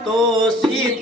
તો સીત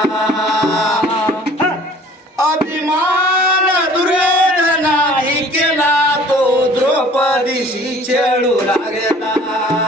Agela.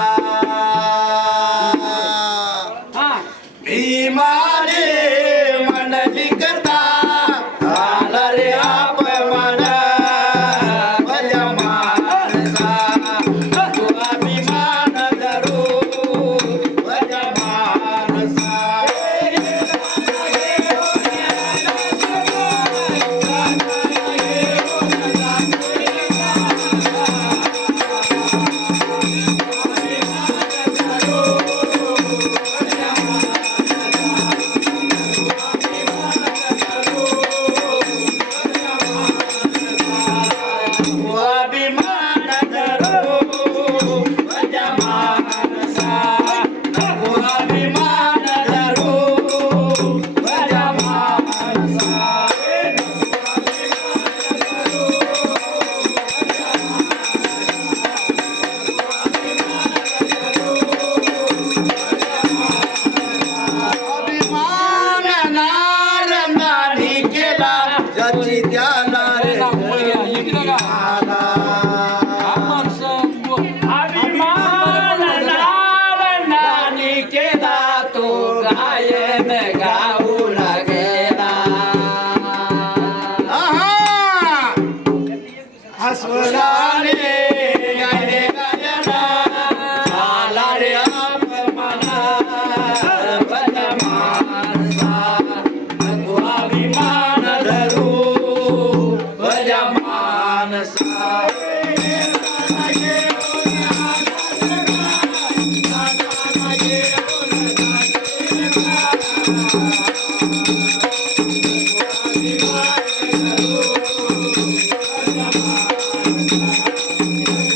तू गायन गाऊ लागेला हसुराने गायने गायना. झाला रे मना बदमासा Thank you.